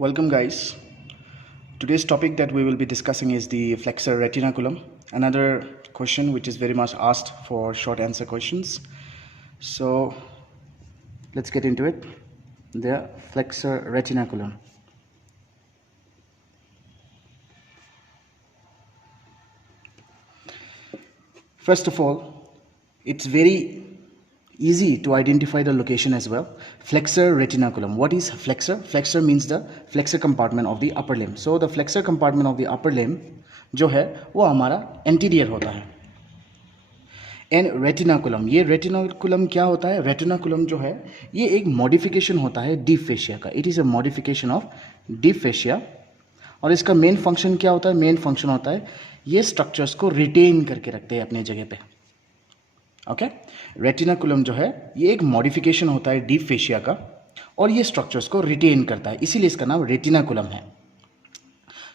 Welcome, guys. Today's topic that we will be discussing is the flexor retinaculum, another question which is very much asked for short answer questions. So let's get into it. The flexor retinaculum. First of all, it's very easy to identify the location as well. Flexor retinaculum. What is flexor? Flexor means the flexor compartment of the upper limb. So the flexor compartment of the upper limb जो है वो हमारा anterior होता है. And retinaculum, ये retinaculum क्या होता है? रेटिनाकुलम जो है ये एक मॉडिफिकेशन होता है डीप फेशिया का. It is a modification of deep fascia. और इसका मेन फंक्शन क्या होता है? मेन फंक्शन होता है ये स्ट्रक्चर्स को रिटेन करके रखते हैं अपने जगह पे. ओके, रेटिनाकुलम जो है ये एक मॉडिफिकेशन होता है डीप फेशिया का और ये स्ट्रक्चर्स को रिटेन करता है, इसीलिए इसका नाम रेटिनाकुलम है.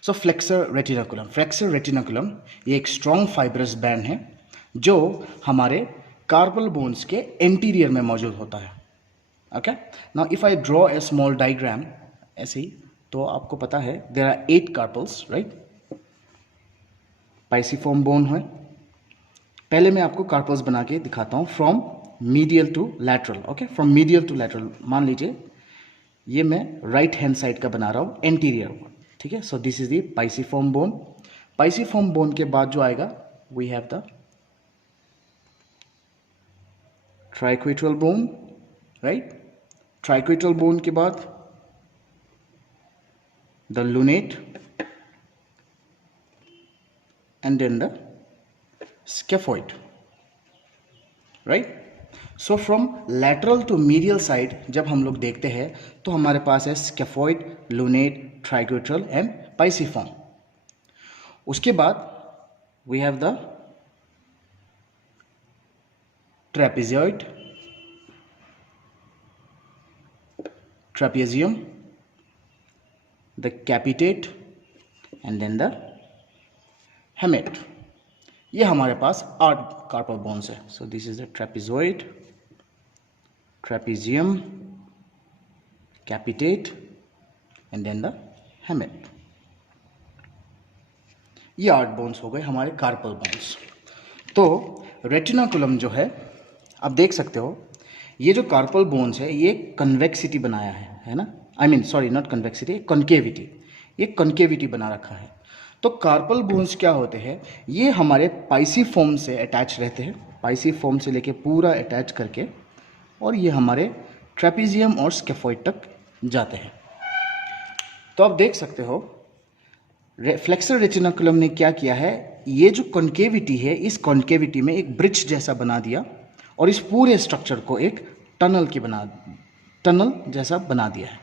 सो फ्लेक्सर रेटिनाकुलम ये एक स्ट्रॉन्ग फाइब्रस बैंड है जो हमारे कार्पल बोन्स के एंटीरियर में मौजूद होता है. Okay, now if I draw a small diagram ऐसे ही, तो आपको पता है there are 8 carpals, right. Pisiform bone है. पहले मैं आपको कार्पल्स बना के दिखाता हूँ from medial to lateral. Okay, from medial to lateral. मान लीजिए ये मैं राइट हैंड साइड का बना रहा हूँ एंटीरियर. ठीक है, so this is the pisiform bone. Pisiform bone के बाद जो आएगा we have the triquetral bone, right. Triquetral bone के बाद the lunate and then the scaphoid, right. So from lateral to medial side जब हम लोग देखते हैं तो हमारे पास है scaphoid, lunate, triquetral and pisiform. उसके बाद we have the trapezoid, trapezium, the capitate and then the hamate. ये हमारे पास 8 कार्पल बोन्स है. So this is the trapezoid, trapezium, capitate and then the hamate. ये 8 बोन्स हो गए हमारे कार्पल बोन्स. तो रेटिनाकुलम जो है आप देख सकते हो ये जो कार्पल बोन्स है ये कन्वेक्सिटी बनाया है ना. I mean sorry, not convexity, concavity. ये कॉन्केविटी बना रखा है. तो कार्पल बोन्स क्या होते हैं? ये हमारे पाइसिफॉर्म से अटैच रहते हैं, पाइसिफॉर्म से लेके पूरा अटैच करके, और ये हमारे ट्रेपेजियम और स्कैफॉइड तक जाते हैं. तो आप देख सकते हो फ्लेक्सर रेटिनाकुलम ने क्या किया है, ये जो कॉन्केविटी है इस कॉन्केविटी में एक ब्रिज जैसा बना दिया और इस पूरे स्ट्रक्चर को एक टनल जैसा बना दिया है,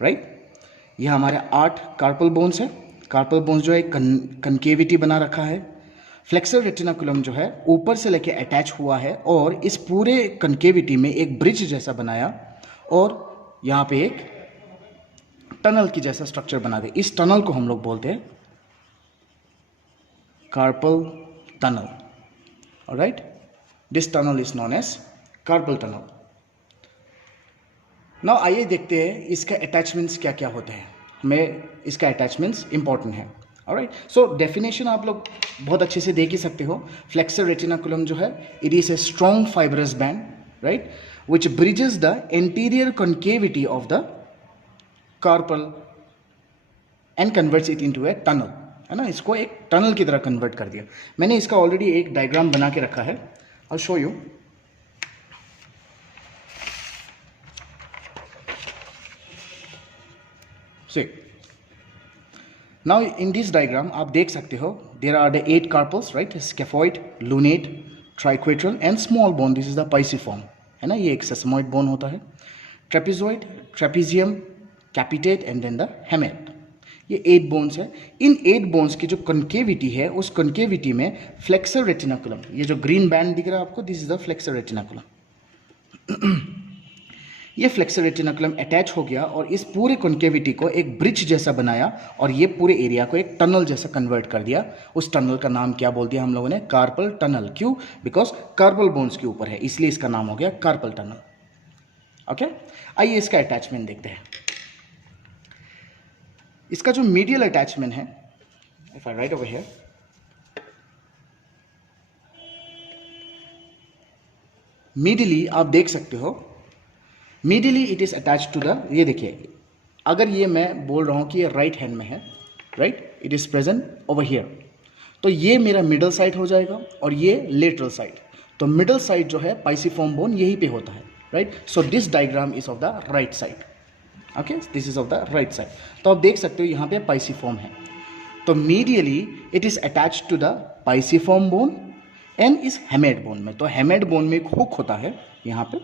राइट. ये हमारे 8 कार्पल बोन्स है. कार्पल बोन्स जो है कनकेविटी बना रखा है. फ्लेक्सर रेटिनाकुलम जो है ऊपर से लेके अटैच हुआ है और इस पूरे कनकेविटी में एक ब्रिज जैसा बनाया और यहाँ पे एक टनल की जैसा स्ट्रक्चर बना दे. इस टनल को हम लोग बोलते हैं carpal tunnel. Alright, this tunnel is known as carpal tunnel. Now आइए देखते हैं इसका अटैचमेंट्स क्या क्या होते हैं. हमें इसका अटैचमेंट्स इंपॉर्टेंट है. ऑलराइट, सो डेफिनेशन आप लोग बहुत अच्छे से देख ही सकते हो. फ्लेक्सर रेटिनाकुलम जो है it is a strong fibrous band, right, which bridges the anterior concavity of the carpal and converts it into a tunnel, है ना. इसको एक टनल की तरह कन्वर्ट कर दिया. मैंने इसका ऑलरेडी एक डायग्राम बना के रखा है. I show you. Now in this diagram आप देख सकते हो there are the 8 carpals, right, scaphoid, lunate, triquetral and small bone. This is the pisiform, है ना. ये एक sesamoid bone होता है. trapezoid, trapezium, capitate and then the hamate. ये 8 बोन्स है. इन 8 बोन्स की जो कॉन्केविटी है उस कॉन्केविटी में फ्लेक्सर रेटिनाकुलम, ये जो ग्रीन बैंड दिख रहा है आपको, this is the flexor retinaculum. ये फ्लेक्सर रेटिनाकुलम अटैच हो गया और इस पूरे कॉन्केविटी को एक ब्रिज जैसा बनाया और ये पूरे एरिया को एक टनल जैसा कन्वर्ट कर दिया. उस टनल का नाम क्या बोल दिया हम लोगों ने? Carpal tunnel. क्यों? बिकॉज कार्पल बोन्स के ऊपर है, इसलिए इसका नाम हो गया कार्पल टनल. ओके, आइए इसका अटैचमेंट देखते हैं। इसका जो मीडियल अटैचमेंट है, if I write over here, medially आप देख सकते हो, medially it is attach to the, ये देखिए, अगर ये मैं बोल रहा हूं कि ये राइट हैंड में है, right, it is present over here, तो ये मेरा मिडल साइड हो जाएगा और ये लेटरल साइड। तो मिडल साइड जो है पाइसिफॉर्म बोन यहीं पे होता है, right. So this diagram is of the right side, okay, this is of the right side. तो आप देख सकते हो यहाँ पे पाइसिफॉर्म है, तो medially it is attach to the pisiform bone and इस हेमेड बोन में। तो हेमेड बोन में एक हुक होता है यहाँ पे,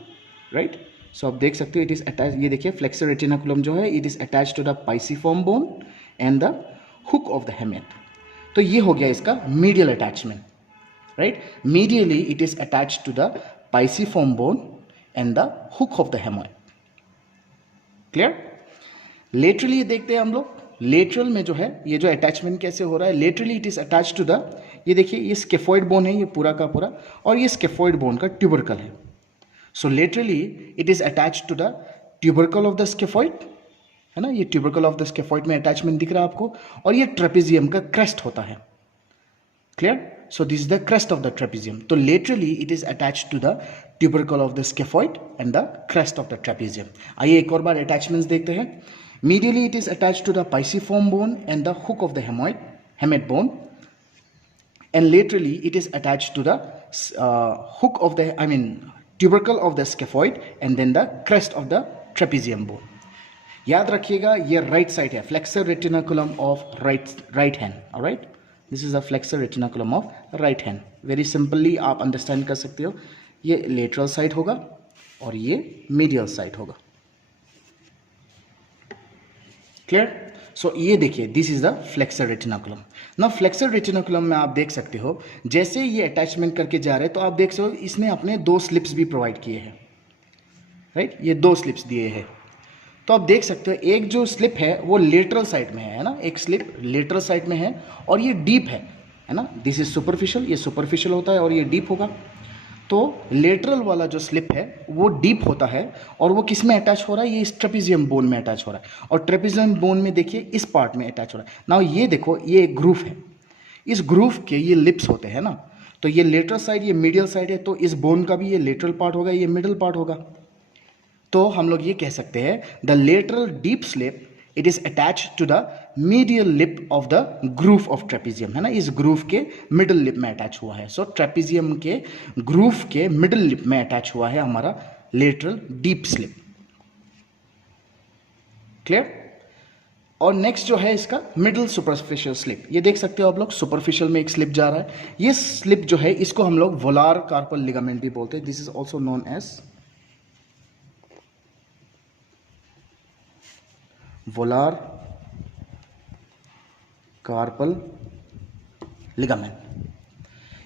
राइट। सो आप देख सकते हो इट इज अटैच, ये देखिए फ्लेक्सर रेटिनाकुलम जो है it is attach to the pisiform bone and the hook of the hamate. तो ये हो गया इसका medial attachment, right. Medially it is attach to the pisiform bone and the hook of the hamate, clear. Laterally देखते हैं हम लोग, lateral में जो है ये जो अटैचमेंट कैसे हो रहा है, laterally it is attach to the, ये देखिए ये स्केफॉइड बोन है ये पूरा का पूरा, और ये स्केफॉइड बोन का ट्यूबरकल है। So laterally it is attach to the tubercle of the scaphoid, है ना, ये ट्यूबरकल ऑफ द स्केफॉइड में अटैचमेंट दिख रहा है आपको, और ये ट्रेपेजियम का क्रेस्ट होता है, clear. So this is the crest of the trapezium. तो laterally it is attach to the tubercle of the scaphoid and the crest of the trapezium. आइए एक और बार अटैचमेंट्स देखते हैं। Medially it is attach to the pisiform bone and the hook of the hamate, hamate bone, and laterally it is attached to the hook of the, I mean tubercle of the scaphoid and then the crest of the trapezium bone. याद रखिएगा ये right side है, flexor retinaculum of right hand, alright, this is the flexor retinaculum of right hand. Very simply आप understand कर सकते हो, ये lateral side होगा और ये मीडियल साइड होगा, क्लियर। सो ये देखिए this is the flexor retinaculum. ना फ्लेक्सर रेटिनाकुलम में आप देख सकते हो जैसे ये अटैचमेंट करके जा रहे हैं, तो आप देख सकते हो इसने अपने 2 स्लिप्स भी प्रोवाइड किए हैं, राइट, ये 2 स्लिप्स दिए हैं। तो आप देख सकते हो एक जो स्लिप है वो लेटरल साइड में है ना, एक स्लिप लेटरल साइड में है और ये डीप है ना, दिस इज सुपरफिशियल, ये सुपरफिशियल होता है और ये डीप होगा। तो लेटरल वाला जो स्लिप है वो डीप होता है और वो किस में अटैच हो रहा है, ये इस ट्रेपेजियम बोन में अटैच हो रहा है, और ट्रेपेजियम बोन में देखिए इस पार्ट में अटैच हो रहा है। नाउ ये देखो ये एक ग्रूव है, इस ग्रूव के ये लिप्स होते हैं ना, तो ये लेटरल साइड ये मीडियल साइड है, तो इस बोन का भी ये लेटरल पार्ट होगा, ये मिडल पार्ट होगा। तो हम लोग ये कह सकते हैं the lateral deep slip it is attach to the medial lip of the groove of trapezium, है ना, इस ग्रूव के मिडल लिप में अटैच हुआ है। सो ट्रेपेजियम के ग्रूव के मिडल लिप में अटैच हुआ है हमारा लेटरल डीप स्लिप, क्लियर। और नेक्स्ट जो है इसका मिडल सुपरफिशियल स्लिप, ये देख सकते हो आप लोग सुपरफिशियल में एक स्लिप जा रहा है, ये स्लिप जो है इसको हम लोग वोलार कार्पल लिगामेंट भी बोलते हैं, this is also known as volar carpal ligament.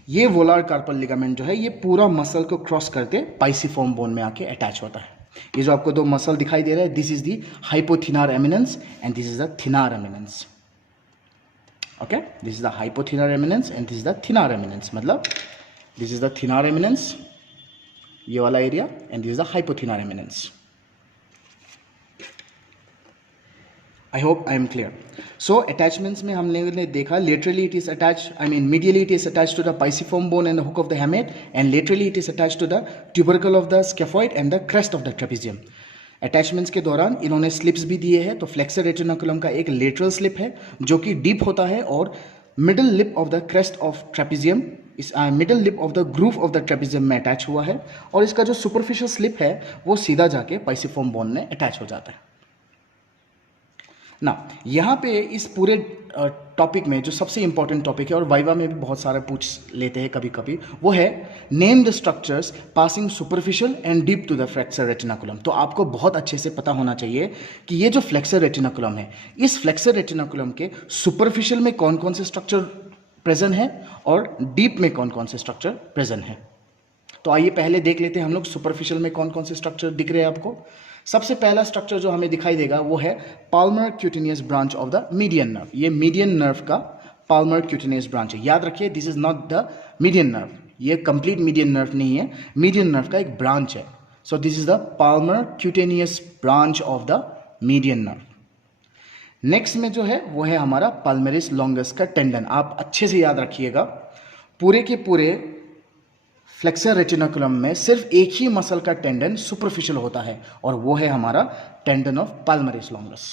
ये वोलार कार्पल लिगामेंट जो है ये पूरा मसल को क्रॉस करते पाइसिफॉर्म बोन में आके अटैच होता है। ये जो आपको 2 मसल दिखाई दे रहा है, this is the hypothenar eminence and this is the thenar eminence, okay, this is the hypothenar eminence and this is the thenar eminence, मतलब this is the thenar eminence ये वाला area and this is the hypothenar eminence. I hope I am clear. So attachments में हमने देखा laterally it is attach, I mean medially it is attach to the pisiform bone and the hook of the hamate, and laterally it is attach to the tubercle of the scaphoid and the crest of the trapezium. Attachments के दौरान इन्होंने slips भी दिए हैं, तो flexor retinaculum का एक lateral slip है जो कि डीप होता है और middle lip of the crest of trapezium, इस middle lip of the groove of the trapezium में अटैच हुआ है, और इसका जो सुपरफिशियल स्लिप है वो सीधा जाके पाइसिफॉर्म बोन में अटैच हो जाता है ना। यहाँ पे इस पूरे टॉपिक में जो सबसे इंपॉर्टेंट टॉपिक है और वाइवा में भी बहुत सारे पूछ लेते हैं कभी कभी, वो है name the structures passing superficial and deep to the flexor retinaculum. तो आपको बहुत अच्छे से पता होना चाहिए कि ये जो फ्लेक्सर रेटिनाकुलम है, इस फ्लेक्सर रेटिनाकुलम के सुपरफिशियल में कौन कौन से स्ट्रक्चर प्रेजेंट है और डीप में कौन कौन से स्ट्रक्चर प्रेजेंट है। तो आइए पहले देख लेते हैं हम लोग सुपरफिशियल में कौन कौन से स्ट्रक्चर दिख रहे हैं आपको। सबसे पहला स्ट्रक्चर जो हमें दिखाई देगा वो है palmar cutaneous branch of the median nerve. ये मीडियन नर्व का पाल्मर क्यूटेनियस ब्रांच है। याद रखिए this is not the median nerve, ये कंप्लीट मीडियन नर्व नहीं है, मीडियन नर्व का एक ब्रांच है, So this is the palmar cutaneous branch of the median nerve. Next में जो है वो है हमारा पाल्मरिस लॉन्गस का टेंडन. आप अच्छे से याद रखिएगा, पूरे के पूरे फ्लेक्सर रेटिनाकुलम में सिर्फ एक ही मसल का टेंडन सुपरफिशियल होता है और वो है हमारा tendon of palmaris longus.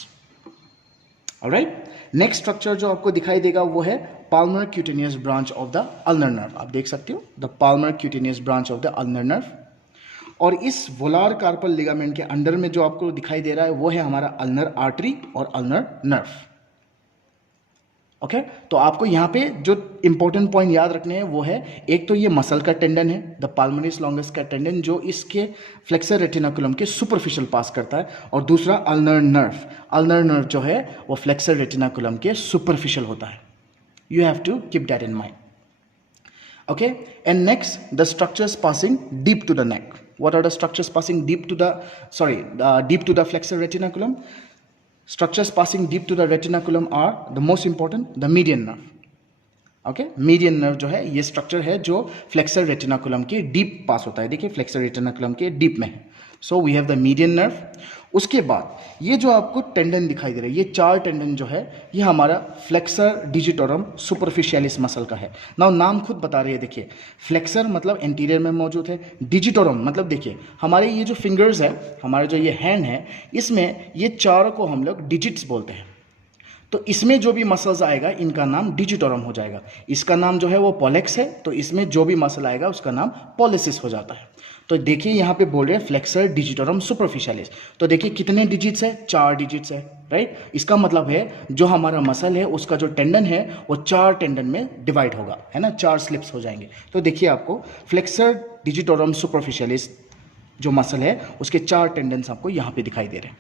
Alright, next structure जो आपको दिखाई देगा वो है palmar cutaneous branch of the ulnar nerve. आप देख सकते हो the palmar cutaneous branch of the ulnar nerve. और इस वोलार कार्पल लिगामेंट के अंडर में जो आपको दिखाई दे रहा है वो है हमारा अल्नर आर्टरी और अल्नर नर्व. ओके, तो आपको यहाँ पे जो इंपॉर्टेंट पॉइंट याद रखने हैं वो है, एक तो ये मसल का टेंडन है द पाल्मरिस लॉन्गस का टेंडन जो इसके फ्लेक्सर रेटिनाकुलम के सुपरफिशियल पास करता है, और दूसरा अल्नर नर्व. अल्नर नर्व जो है वो फ्लेक्सर रेटिनाकुलम के सुपरफिशियल होता है. You have to keep that in mind. Okay, and next the structures passing deep to the neck. What are the structures passing deep to the flexor retinaculum? Structures passing deep to the retinaculum are the most important, the median nerve. Okay, median nerve जो है ये structure है जो flexor retinaculum के deep pass होता है. देखिए flexor retinaculum के डीप में है. So we have the median nerve. उसके बाद ये जो आपको टेंडन दिखाई दे रहा है, ये 4 टेंडन जो है ये हमारा फ्लेक्सर डिजिटोरम सुपरफिशियलिस मसल का है. नाउ नाम खुद बता रही है. देखिए फ्लेक्सर मतलब एंटीरियर में मौजूद है, डिजिटोरम मतलब देखिए हमारे ये जो फिंगर्स है, हमारा जो ये हैंड है, इसमें ये 4 को हम लोग डिजिट्स बोलते हैं. तो इसमें जो भी मसल्स आएगा इनका नाम डिजिटोरम हो जाएगा. इसका नाम जो है वो पॉलेक्स है, तो इसमें जो भी मसल आएगा उसका नाम पॉलिसिस हो जाता है. तो देखिए यहाँ पे बोल रहे हैं फ्लेक्सर डिजिटोरम सुपरफिशियलिस. तो देखिए कितने डिजिट्स है, 4 डिजिट्स है, राइट. इसका मतलब है जो हमारा मसल है उसका जो टेंडन है वो 4 टेंडन में डिवाइड होगा, है ना, 4 स्लिप्स हो जाएंगे. तो देखिए आपको फ्लेक्सर डिजिटोरम सुपरफिशियलिस जो मसल है उसके 4 टेंडन्स आपको यहाँ पे दिखाई दे रहे हैं.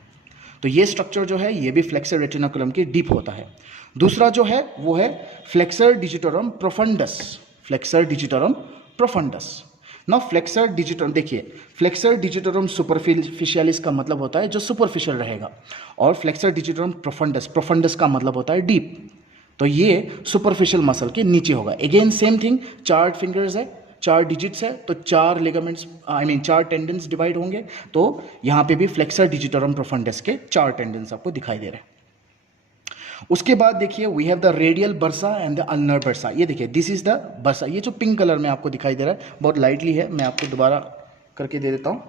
तो ये स्ट्रक्चर जो है ये भी फ्लेक्सर रेटिनाकुलम के डीप होता है. दूसरा जो है वो है flexor digitorum profundus. Flexor digitorum profundis. Now flexor digitorum, देखिए फ्लेक्सर डिजिटोरम सुपरफिशियलिस का मतलब होता है जो सुपरफिशियल रहेगा, और फ्लेक्सर डिजिटोरम प्रोफंडस, प्रोफंडस का मतलब होता है डीप. तो ये सुपरफिशियल मसल के नीचे होगा. अगेन सेम थिंग, 4 फिंगर्स है, 4 डिजिट्स है, तो 4 लिगामेंट्स 4 टेंडन्स डिवाइड होंगे. तो यहाँ पे भी फ्लेक्सर डिजिटोरम प्रोफंडस के 4 टेंडन्स आपको दिखाई दे रहे हैं. उसके बाद देखिए we have the radial bursa and the ulnar bursa. ये देखिए दिस इज द बर्सा. ये जो पिंक कलर में आपको दिखाई दे रहा है बहुत लाइटली है, मैं आपको दोबारा करके दे देता हूँ.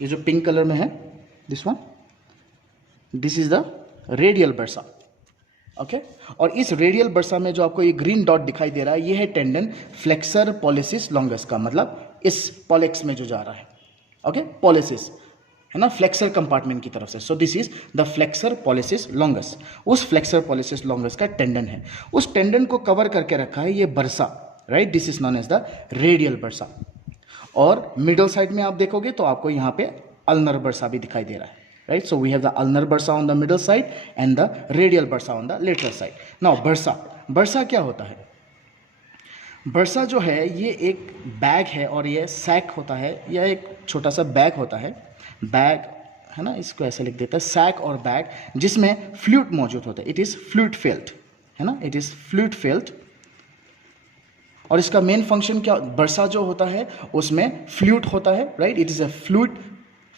ये जो पिंक कलर में है this one, this is the radial bursa. Okay, और इस रेडियल बर्सा में जो आपको ये ग्रीन डॉट दिखाई दे रहा है ये है टेंडन फ्लेक्सर पॉलिसिस लॉन्गस का, मतलब इस पॉलेक्स में जो जा रहा है. ओके, पॉलिसिस है ना, फ्लेक्सर कंपार्टमेंट की तरफ से. So this is the flexor pollicis longus. उस फ्लेक्सर पॉलिसिस लॉन्गस का टेंडन है, उस टेंडन को कवर करके रखा है ये bursa, right. This is known as the radial bursa. और मिडल साइड में आप देखोगे तो आपको यहाँ पे अल्नर बर्सा भी दिखाई दे रहा है, right. So we have the ulnar bursa on the middle side and the radial bursa on the lateral side. Now bursa क्या होता है? bursa जो है ये एक बैग है और ये सैक होता है, या एक छोटा सा बैग होता है, बैग है ना, इसको ऐसे लिख देता है सैक और बैग, जिसमें फ्लूइड मौजूद होता है. इट इज फ्लूइड फिल्ड, है ना, इट इज फ्लूइड फिल्ड. और इसका मेन फंक्शन क्या, बर्सा जो होता है उसमें फ्लूइड होता है, right. It is a fluid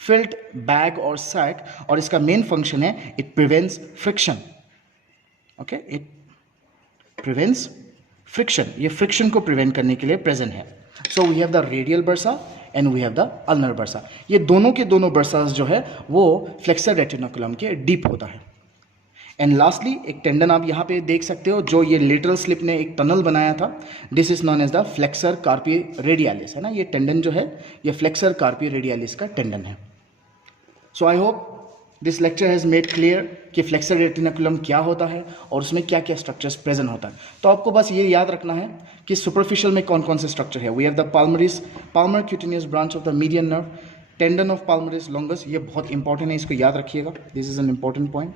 filled bag और सैक, और इसका मेन फंक्शन है it prevents friction. Okay, it prevents friction. ये फ्रिक्शन को प्रिवेंट करने के लिए प्रेजेंट है. So we have the radial bursa and we have the ulnar bursa. ये दोनों के दोनों बर्सास जो है वो फ्लेक्सर रेटिनाकुलम के डीप होता है. एंड लास्टली एक टेंडन आप यहाँ पे देख सकते हो जो ये लेटरल स्लिप ने एक टनल बनाया था. This is known as the flexor carpi radialis, है ना. ये टेंडन जो है ये फ्लेक्सर कार्पी रेडियालिस का टेंडन है. So I hope this lecture has made clear कि फ्लेक्सर रेटिनाकुलम क्या होता है और उसमें क्या क्या स्ट्रक्चर्स प्रेजेंट होता है. तो आपको बस ये याद रखना है कि सुपरफिशियल में कौन कौन से स्ट्रक्चर है. We have the palmar cutaneous branch of the median nerve, tendon of palmaris longus. ये बहुत इंपॉर्टेंट है, इसको याद रखिएगा. This is an important point.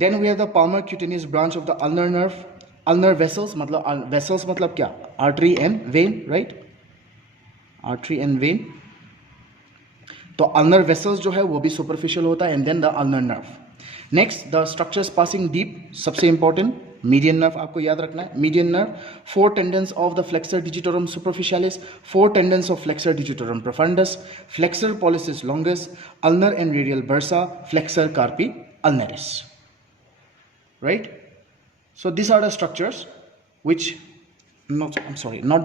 Then we have the palmar cutaneous branch of the ulnar nerve. Ulnar vessels मतलब क्या, artery and vein, right. Artery and vein. तो ulnar vessels जो है वो भी superficial होता है, and then the ulnar nerve. Next the structures passing deep, सबसे important मीडियन नर्व आपको याद रखना है, median nerve, 4 tendons of the flexor digitorum superficialis, 4 tendons of flexor digitorum profundus, flexor pollicis longus, ulnar and radial bursa, flexor carpi ulnaris. Right? So these are the structures which, not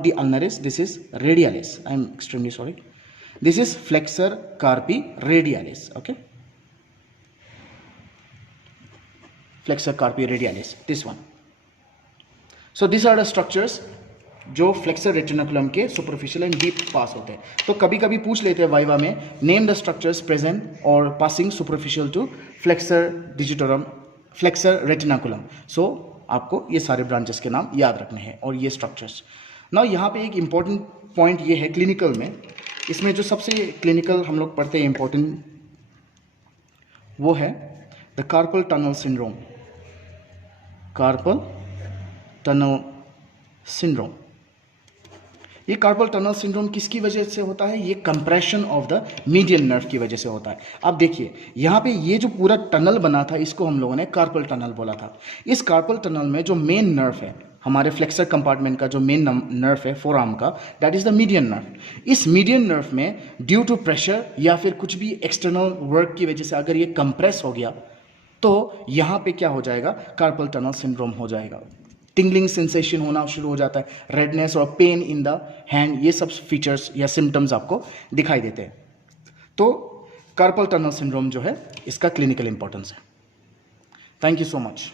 the ulnaris, this is radialis. I'm extremely sorry. This is flexor carpi radialis. Okay? Flexor carpi radialis, this one. So these are the structures जो flexor retinaculum के superficial and deep पास होते हैं. तो कभी कभी पूछ लेते हैं वाइवा में, नेम द स्ट्रक्चर्स प्रेजेंट और passing superficial to flexor digitorum, flexor retinaculum. So आपको ये सारे ब्रांचेस के नाम याद रखने हैं और ये स्ट्रक्चर्स. नाउ यहाँ पे एक इम्पॉर्टेंट पॉइंट ये है क्लिनिकल में, इसमें जो सबसे क्लिनिकल हम लोग पढ़ते हैं इम्पॉर्टेंट, वो है the carpal tunnel syndrome. Carpal tunnel syndrome. ये कार्पल टनल सिंड्रोम किसकी वजह से होता है? ये compression of the median nerve की वजह से होता है. अब देखिए यहाँ पे ये जो पूरा टनल बना था, इसको हम लोगों ने कार्पल टनल बोला था. इस कार्पल टनल में जो मेन नर्व है, हमारे फ्लेक्सर कंपार्टमेंट का जो मेन नर्व है फोर आर्म का, that is the median nerve. इस मीडियन नर्व में ड्यू टू प्रेशर या फिर कुछ भी एक्सटर्नल वर्क की वजह से अगर ये कंप्रेस हो गया तो यहाँ पे क्या हो जाएगा? कार्पल टनल सिंड्रोम हो जाएगा. टिंगलिंग सेंसेशन होना शुरू हो जाता है, रेडनेस और पेन इन द हैंड, ये सब फीचर्स या सिम्टम्स आपको दिखाई देते हैं. तो कार्पल टनल सिंड्रोम जो है इसका क्लिनिकल इंपॉर्टेंस है. Thank you so much.